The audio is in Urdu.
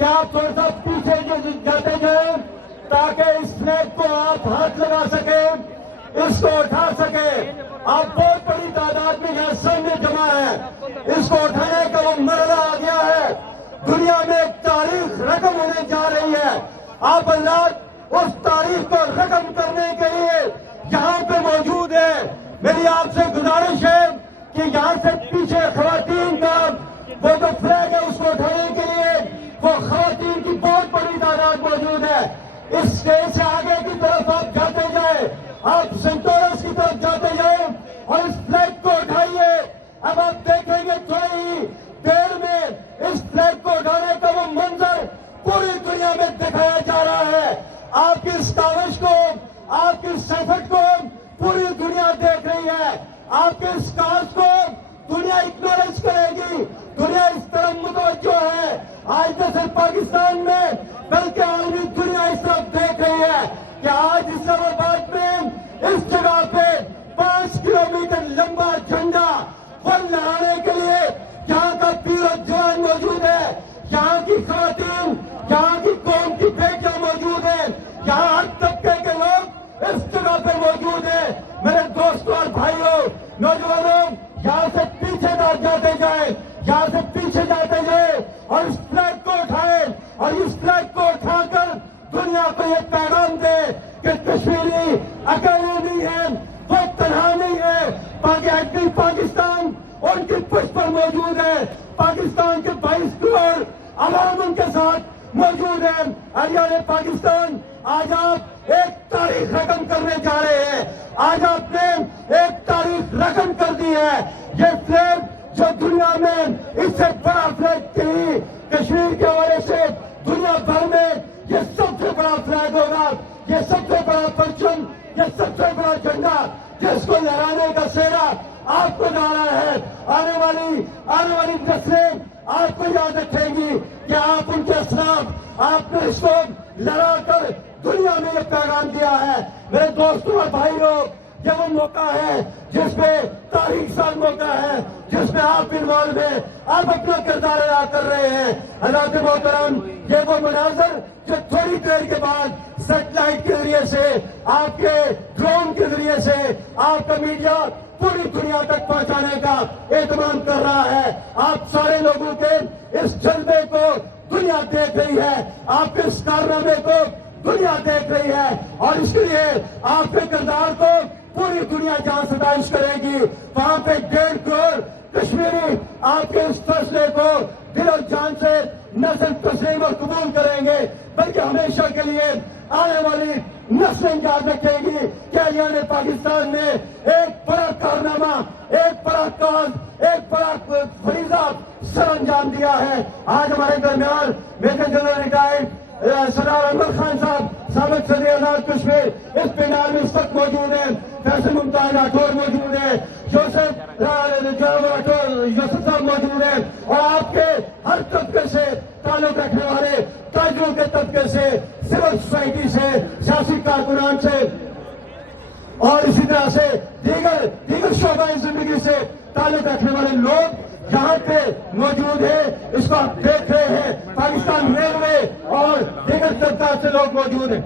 کہ آپ تھوڑا سا پیچھے جاتے جائیں تاکہ اس فلیگ کو آپ ہاتھ لگا سکیں، اس کو اٹھا سکیں۔ آپ بہت بڑی تعداد میں یہاں سامنے جمع ہے، اس کو اٹھانے کا وہ مرحلہ آ گیا ہے۔ دنیا میں ایک تاریخ رقم ہونے جا رہی ہے۔ آپ اللہ اس تاریخ کو رقم کرنے کے لیے یہاں پہ موجود ہے۔ میری آپ سے گزارش ہے کہ یہاں سے پیچھے خواتین کا وہ جو فلیگ ہے اس کو اٹھانے کے لیے وہ خواتین کی بہت بڑی تعداد موجود ہے۔ اس اسٹیج سے آگے کی طرف آپ جاتے جائیں، آپ سینٹورس کی طرف جاتے جائیں اور اس فلیگ کو اٹھائیے۔ اب آپ دیکھیں گے تھوڑی ہی دیر میں اس فلیگ کو اٹھانے کا وہ منظر پوری دنیا میں دکھایا جا رہا ہے۔ آپ کی اس کاوش کو، آپ کی اس ایفرٹ کو پوری دنیا دیکھ رہی ہے۔ آپ کے اس کاز کو دنیا اگنورنس کرے گی، دنیا اس طرف متوجہ ہے۔ آج نہ صرف پاکستان میں بلکہ عالمی دنیا اس طرف دیکھ رہی ہے کہ آج اسلام آباد میں اس جگہ پہ 5 کلومیٹر لمبا جھنڈا لہرانے کے لیے یہاں کا پیر و جوان موجود ہے، یہاں کی خواتین، یہاں کی قوم کی بیٹیاں موجود ہیں، یہاں ہر طبقے کے لوگ اس جگہ پہ موجود ہیں۔ میرے دوستوں اور بھائیوں، نوجوانوں، یہاں سے پیچھے جاتے جائیں، یہاں سے پیچھے جاتے جائیں اور اس فلیگ کو اٹھائیں اور اس فلیگ کو اٹھا کر دنیا کو یہ پیغام دے کہ کشمیری اکیلے نہیں ہے، وہ تنہا نہیں ہے۔ پاکستان ان کی پشت پر موجود ہے، پاکستان کے 22 کروڑ عوام ان کے ساتھ موجود ہیں۔ اریان پاکستان، آج آپ ایک تاریخ رقم کرنے جا رہے ہیں، آج آپ نے ایک تاریخ رقم کر دی ہے۔ یہ فلیگ جو دنیا میں اس سے بڑا فلیگ تھی کشمیر کے حوالے سے دنیا بھر میں یہ سب سے بڑا فلیگ ہوگا، یہ سب سے بڑا پرچم، یہ سب سے بڑا جھنڈا جس کو لہرانے کا سہرا آپ کو جانا ہے۔ آنے والی نسلیں آپ کو یاد رکھیں گی کہ آپ ان کے اسلاف، آپ نے اس کو لڑا کر دنیا میں یہ پیغام دیا ہے۔ میرے دوستوں اور بھائیوں، یہ وہ موقع ہے جس میں تاریخ سال موقع ہے جس میں آپ انوالو ہیں، آپ اپنا کردار ادا کر رہے ہیں۔ حضرات محترم، یہ وہ مناظر جو تھوڑی دیر کے بعد سیٹلائٹ کے ذریعے سے، آپ کے ڈرون کے ذریعے سے آپ کا میڈیا پوری دنیا تک پہنچانے کا اہتمام کر رہا ہے۔ آپ سارے لوگوں کے اس جلوے کو دنیا دیکھ رہی ہے، آپ کے اس کارنامے کو دنیا دیکھ رہی ہے اور اس کے لیے آپ کے کردار کو پوری دنیا جہاں ستائش کرے گی، وہاں پہ 1.5 کروڑ کشمیری آپ کے اس فیصلے کو دل و جان سے نہ صرف تسلیم اور قبول کریں گے بلکہ ہمیشہ کے لیے آنے والی نسلیں یاد رکھیں گی کہ اریان پاکستان نے ایک بڑا کارنامہ، ایک بڑا کاز، ایک بڑا فریضہ سر انجام دیا ہے۔ آج ہمارے درمیان میجر جنرل ریٹائرڈ سردار احمد خان صاحب، سابق صدر آزاد کشمیر، اس پینال میں اس وقت موجود ہیں۔ فیصل ممتاز راٹھور موجود ہیں، یوسف صاحب موجود ہیں اور آپ کے ہر طبقے سے تعلق رکھنے والے تاجروں کے طبقے سے، سول سوسائٹی سے، سیاسی کارکنان سے اور اسی طرح سے دیگر شعبۂ زندگی سے تعلق رکھنے والے لوگ یہاں پہ موجود ہیں۔ اس کو آپ دیکھ رہے ہیں، پاکستان ریلوے اور دیگر طبقات سے لوگ موجود ہیں۔